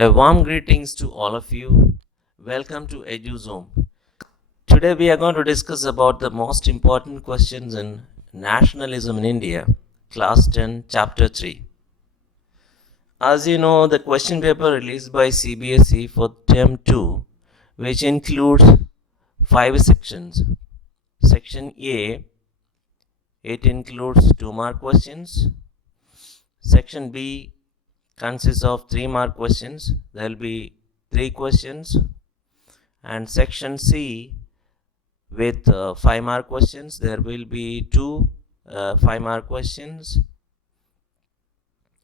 A warm greetings to all of you. Welcome to EduZoom. Today we are going to discuss about the most important questions in nationalism in India, Class 10, Chapter 3. As you know, the question paper released by CBSE for Term 2, which includes 5 sections. Section A, it includes 2-mark questions. Section B consists of 3-mark questions. There will be 3 questions. And section C with 5-mark questions, there will be 2 5-mark questions.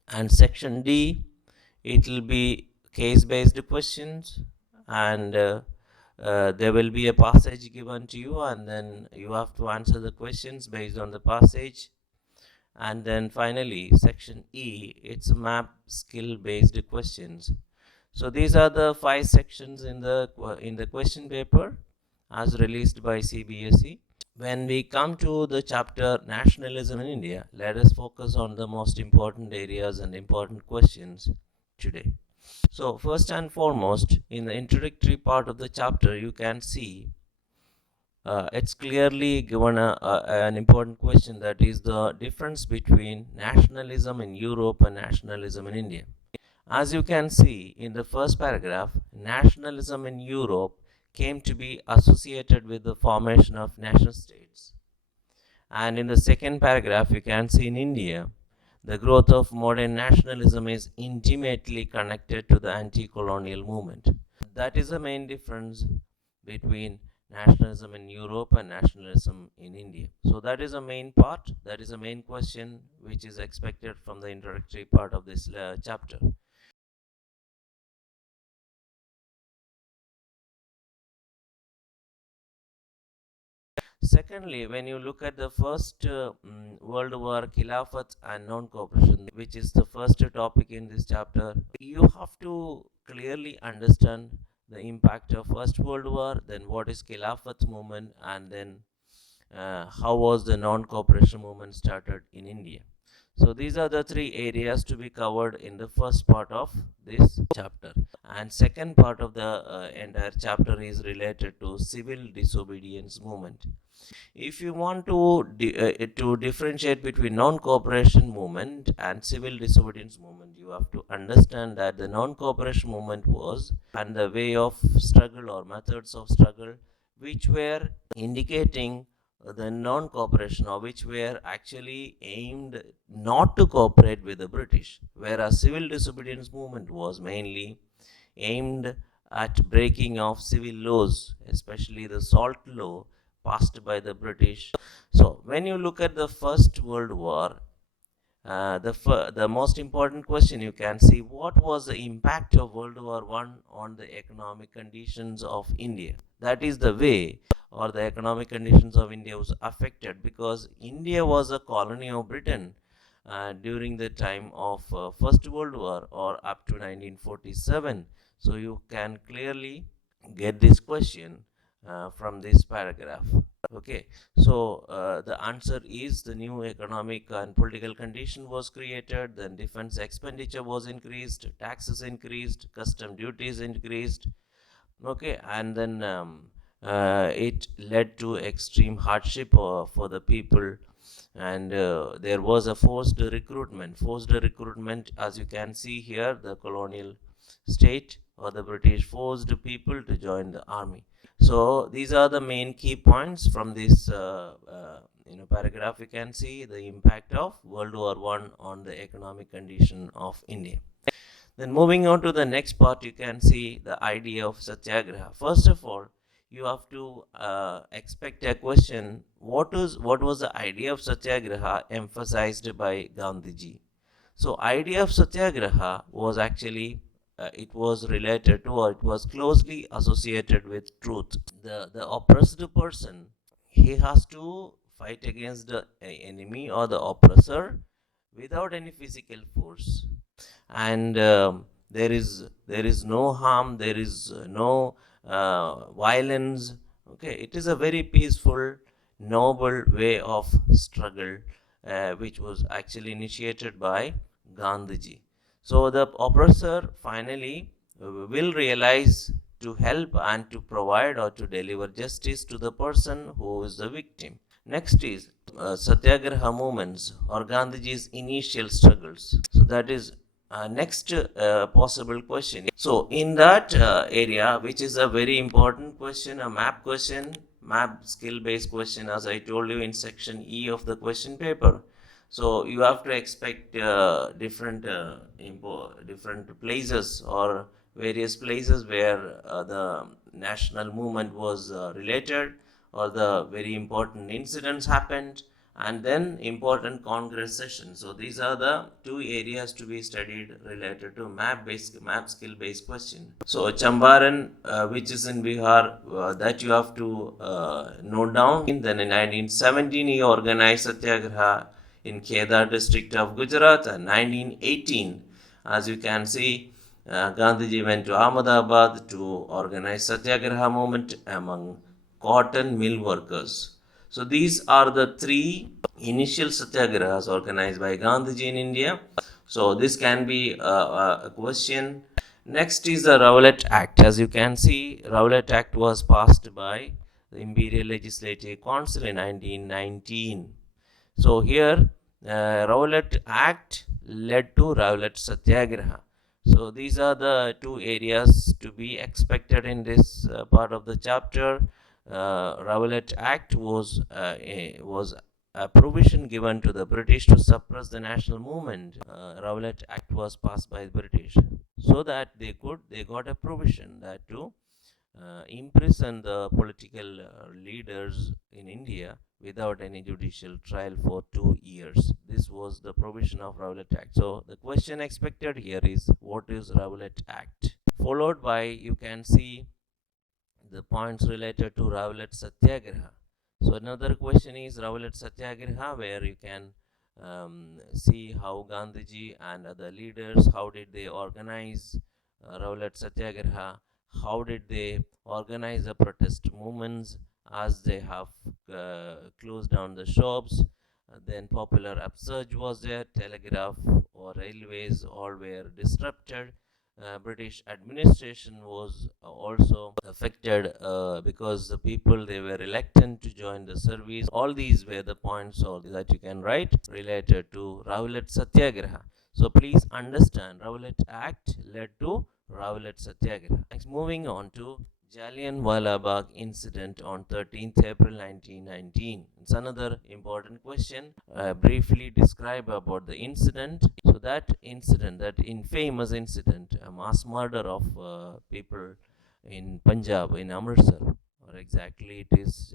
And section D, it will be case-based questions, and there will be a passage given to you, and then you have to answer the questions based on the passage. And then finally, section E, it's map skill-based questions. So these are the 5 sections in the question paper as released by CBSE. When we come to the chapter Nationalism in India, let us focus on the most important areas and important questions today. So first and foremost, in the introductory part of the chapter, you can see it's clearly given an important question, that is the difference between nationalism in Europe and nationalism in India. As you can see in the first paragraph, nationalism in Europe came to be associated with the formation of nation states. And in the second paragraph, you can see in India, the growth of modern nationalism is intimately connected to the anti-colonial movement. That is the main difference between nationalism in Europe and nationalism in India. So that is a main part, that is a main question which is expected from the introductory part of this chapter. Secondly, when you look at the first World War, Khilafat and non-cooperation, which is the first topic in this chapter, you have to clearly understand the impact of First World War, then what is Khilafat movement, and then how was the non-cooperation movement started in India. So these are the 3 areas to be covered in the first part of this chapter. And second part of the entire chapter is related to civil disobedience movement. If you want to differentiate between non-cooperation movement and civil disobedience movement, you have to understand that the non-cooperation movement was and the way of struggle or methods of struggle which were indicating the non-cooperation, or which were actually aimed not to cooperate with the British, whereas civil disobedience movement was mainly aimed at breaking of civil laws, especially the Salt Law passed by the British. So when you look at the First World War, the most important question you can see, what was the impact of World War I on the economic conditions of India? That is the way, or the economic conditions of India was affected, because India was a colony of Britain during the time of First World War, or up to 1947. So you can clearly get this question from this paragraph. Okay, so the answer is the new economic and political condition was created, then defense expenditure was increased, taxes increased, custom duties increased. Okay, and then it led to extreme hardship for the people, and there was a forced recruitment. As you can see here, the colonial state or the British forced people to join the army. So these are the main key points from this paragraph. You can see the impact of World War I on the economic condition of India. Then moving on to the next part, you can see the idea of Satyagraha. First of all, you have to expect a question, what was the idea of Satyagraha emphasized by Gandhiji? So idea of Satyagraha was actually it was related to, or it was closely associated with truth. The oppressed person, he has to fight against the enemy or the oppressor without any physical force, and there is no harm, there is no violence. Okay, it is a very peaceful, noble way of struggle, which was actually initiated by Gandhiji. So the oppressor finally will realize to help and to provide or to deliver justice to the person who is the victim. Next is Satyagraha movements or Gandhiji's initial struggles. So that is next possible question. So in that area, which is a very important question, a map question, map skill based question, as I told you in section E of the question paper. So you have to expect different places or various places where the national movement was related, or the very important incidents happened, and then important congress sessions. So these are the two areas to be studied related to map skill based question. So Champaran, which is in Bihar, that you have to note down. Then in 1917 he organized Satyagraha in Kheda district of Gujarat, and 1918, as you can see, Gandhiji went to Ahmedabad to organize Satyagraha movement among cotton mill workers. So these are the three initial satyagrahas organized by Gandhiji in India. So this can be a question. Next is the Rowlatt Act. As you can see, Rowlatt Act was passed by the Imperial Legislative Council in 1919. So here, Rowlatt Act led to Rowlatt Satyagraha. So these are the two areas to be expected in this part of the chapter. Rowlatt Act was a provision given to the British to suppress the national movement. Rowlatt Act was passed by the British so that they got a provision that to imprison the political leaders in India without any judicial trial for 2 years. This was the provision of Rowlatt Act. So the question expected here is, what is Rowlatt Act? Followed by, you can see the points related to Rowlatt Satyagraha. So another question is Rowlatt Satyagraha, where you can see how Gandhiji and other leaders, how did they organize Rowlatt Satyagraha, how did they organize the protest movements as they have closed down the shops. Then popular upsurge was there, telegraph or railways all were disrupted. British administration was also affected because the people, they were reluctant to join the service. All these were the points that you can write related to Rowlatt Satyagraha. So please understand, Rowlatt Act led to Rowlatt Satyagraha. Next, moving on to Jallianwala Bagh incident on 13th April 1919. It's another important question. Briefly describe about the incident. So that incident, that infamous incident, a mass murder of people in Punjab, in Amritsar, or exactly it is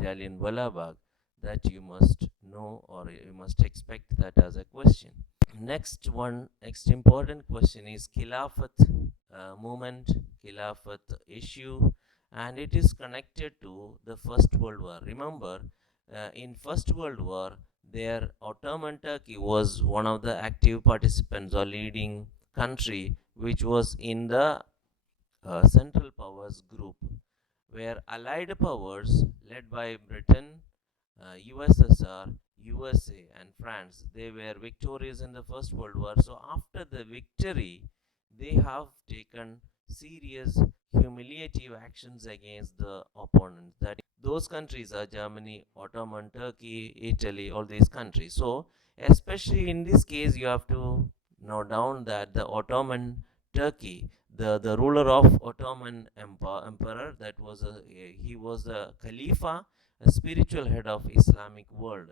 Jallianwala Bagh, that you must know or you must expect that as a question. Next important question is Khilafat movement, Khilafat issue, and it is connected to the First World War. Remember, in First World War, their Ottoman Turkey was one of the active participants or leading country, which was in the Central Powers group, where Allied powers led by Britain, USSR, USA, and France, they were victorious in the First World War. So after the victory, they have taken serious humiliative actions against the opponents. That those countries are Germany, Ottoman Turkey, Italy, all these countries. So especially in this case, you have to note down that the Ottoman Turkey, the ruler of Ottoman emperor, that was he was a Khalifa, a spiritual head of Islamic world.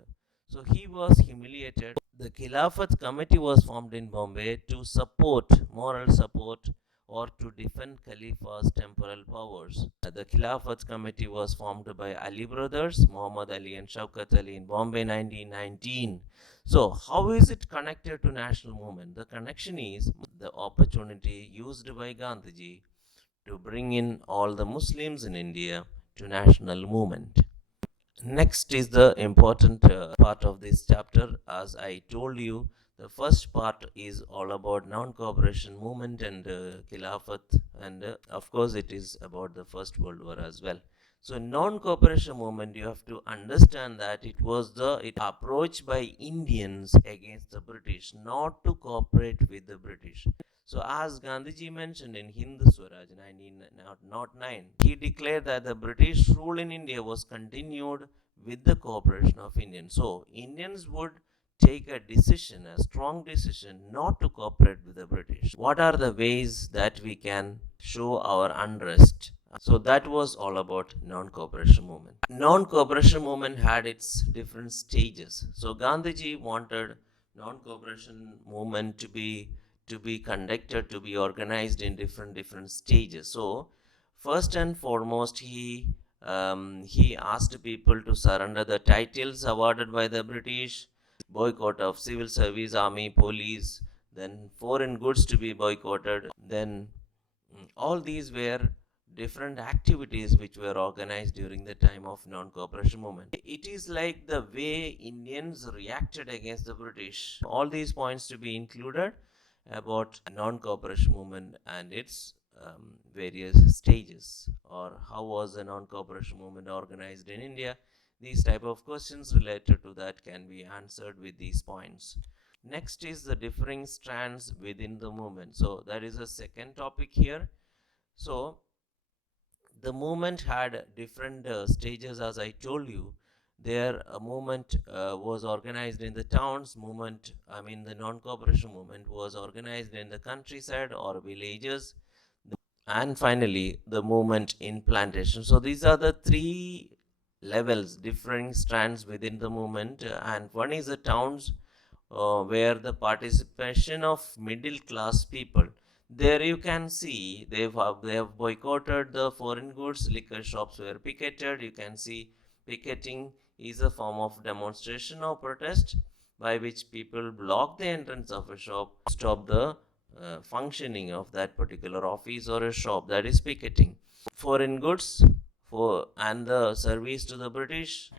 So he was humiliated. The Khilafat committee was formed in Bombay to support, moral support, or to defend Khalifa's temporal powers. The Khilafat committee was formed by Ali brothers, Muhammad Ali and Shaukat Ali in Bombay 1919. So how is it connected to national movement? The connection is the opportunity used by Gandhiji to bring in all the Muslims in India to national movement. Next is the important part of this chapter. As I told you, the first part is all about non-cooperation movement and Khilafat, and of course it is about the First World War as well. So non-cooperation movement, you have to understand that it was the approach by Indians against the British not to cooperate with the British. So as Gandhiji mentioned in Hindu Swaraj 1909, he declared that the British rule in India was continued with the cooperation of Indians. So Indians would take a decision, a strong decision, not to cooperate with the British. What are the ways that we can show our unrest? So that was all about non-cooperation movement. Non-cooperation movement had its different stages. So Gandhiji wanted non-cooperation movement to be conducted, to be organized in different stages. So first and foremost, he asked people to surrender the titles awarded by the British, boycott of civil service, army, police, then foreign goods to be boycotted. Then all these were different activities which were organized during the time of non-cooperation movement. It is like the way Indians reacted against the British. All these points to be included about non-cooperation movement and its various stages, or how was the non-cooperation movement organized in India. These type of questions related to that can be answered with these points. Next is the differing strands within the movement. So that is a second topic here. So the movement had different stages, as I told you. Their movement was organized in the towns. The non-cooperation movement was organized in the countryside or villages, and finally the movement in plantation. So these are the three levels, differing strands within the movement, and one is the towns, where the participation of middle class people. There you can see they have boycotted the foreign goods. Liquor shops were picketed. You can see picketing is a form of demonstration or protest by which people block the entrance of a shop, stop the functioning of that particular office or a shop. That is picketing. Foreign goods for and the service to the British,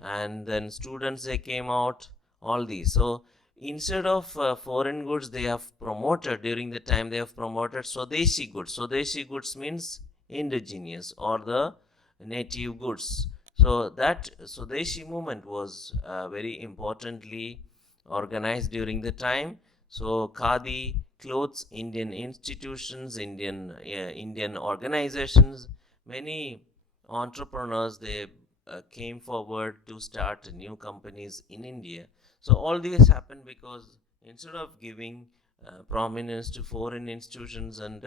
and then students, they came out, all these. So instead of foreign goods, they have promoted, during the time they have promoted Swadeshi goods. Swadeshi goods means indigenous or the native goods. So that Swadeshi movement was very importantly organized during the time. So Khadi clothes, Indian institutions, Indian organizations, many entrepreneurs, they came forward to start new companies in India. So all this happened because instead of giving prominence to foreign institutions and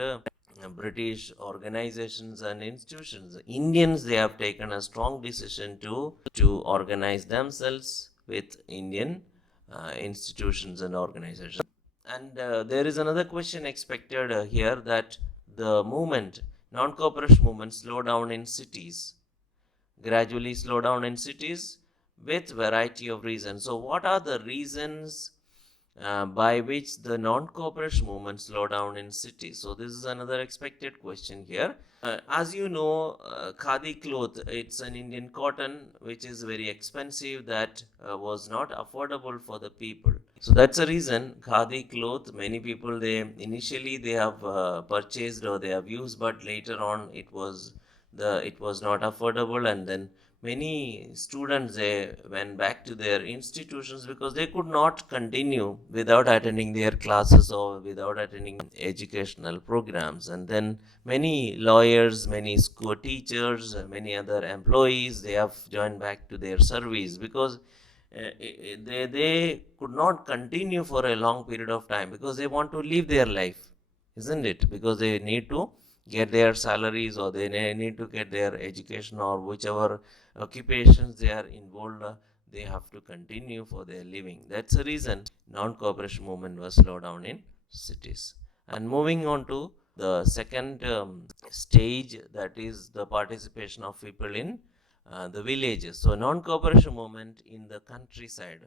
British organizations and institutions, Indians, they have taken a strong decision to organize themselves with Indian institutions and organizations. And there is another question expected here, that the movement, non-cooperation movement, slow down in cities, gradually slow down in cities with variety of reasons. So what are the reasons by which the non-cooperation movement slow down in cities? So this is another expected question here. As you know, khadi cloth, it's an Indian cotton which is very expensive, that was not affordable for the people. So that's the reason khadi cloth, many people, they initially they have purchased or they have used, but later on it was not affordable, and then many students, they went back to their institutions because they could not continue without attending their classes or without attending educational programs. And then many lawyers, many school teachers, many other employees, they have joined back to their service because they could not continue for a long period of time because they want to live their life, isn't it? Because they need to get their salaries, or they need to get their education, or whichever occupations they are involved, they have to continue for their living. That's the reason non-cooperation movement was slowed down in cities. And moving on to the second stage, that is the participation of people in the villages. So non-cooperation movement in the countryside.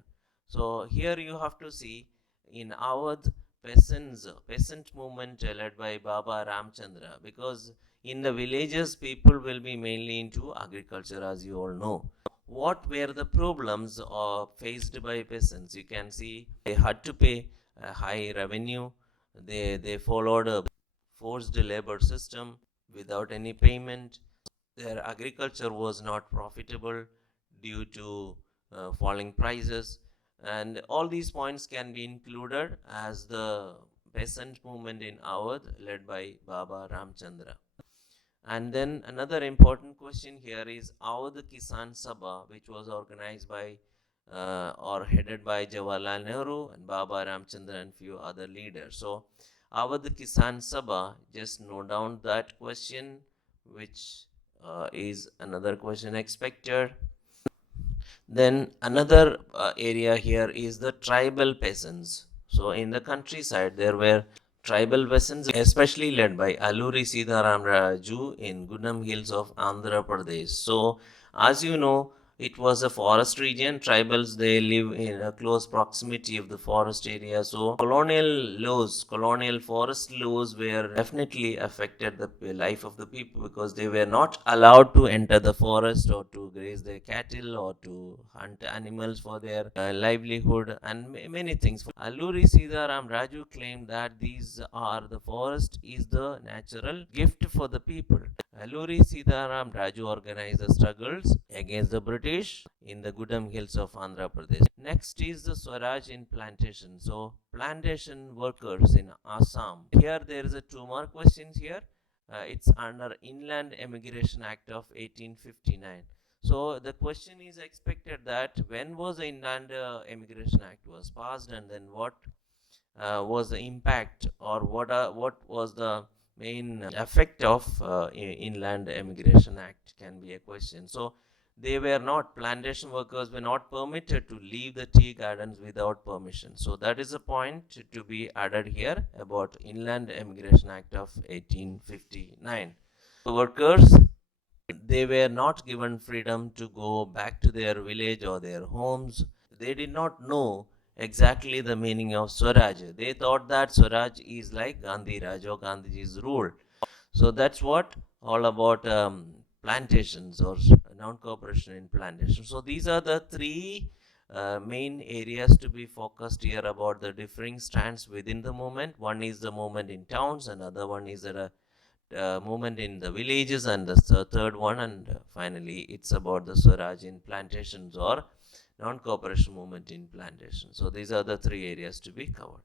So here you have to see in Awadh, peasant movement led by Baba Ramchandra, because in the villages people will be mainly into agriculture, as you all know. What were the problems faced by peasants? You can see they had to pay a high revenue. They followed a forced labor system without any payment. Their agriculture was not profitable due to falling prices, and all these points can be included as the peasant movement in Awadh led by Baba Ramchandra. And then another important question here is Awadh Kisan Sabha, which was organized by or headed by Jawaharlal Nehru and Baba Ramchandra and few other leaders. So Awadh Kisan Sabha, just note down that question, which is another question expected. Then another area here is the tribal peasants. So in the countryside, there were tribal peasants, especially led by Alluri Sitaram Raju in Gudam Hills of Andhra Pradesh. So as you know, it was a forest region. Tribals, they live in a close proximity of the forest area. So colonial forest laws were definitely affected the life of the people, because they were not allowed to enter the forest or to graze their cattle or to hunt animals for their livelihood and many things. Alluri Sitaram Raju claimed that the forest is the natural gift for the people. Alluri Sitaram Raju organized the struggles against the British in the Gudam Hills of Andhra Pradesh. Next is the Swaraj in plantation. So, plantation workers in Assam. Here there is a two more questions here. It's under Inland Emigration Act of 1859. So the question is expected that when was the Inland Emigration Act was passed, and then what was the impact, or what was the main effect of Inland Emigration Act can be a question. So plantation workers were not permitted to leave the tea gardens without permission. So that is a point to be added here about Inland Emigration Act of 1859. The workers, they were not given freedom to go back to their village or their homes. They did not know exactly the meaning of Swaraj. They thought that Swaraj is like Gandhi Raj or Gandhiji's rule. So that's what all about plantations or non-cooperation in plantations. So these are the three main areas to be focused here about the differing strands within the movement. One is the movement in towns, another one is the movement in the villages, and the third one, and finally it's about the Swaraj in plantations or non-cooperation movement in plantations. So these are the three areas to be covered.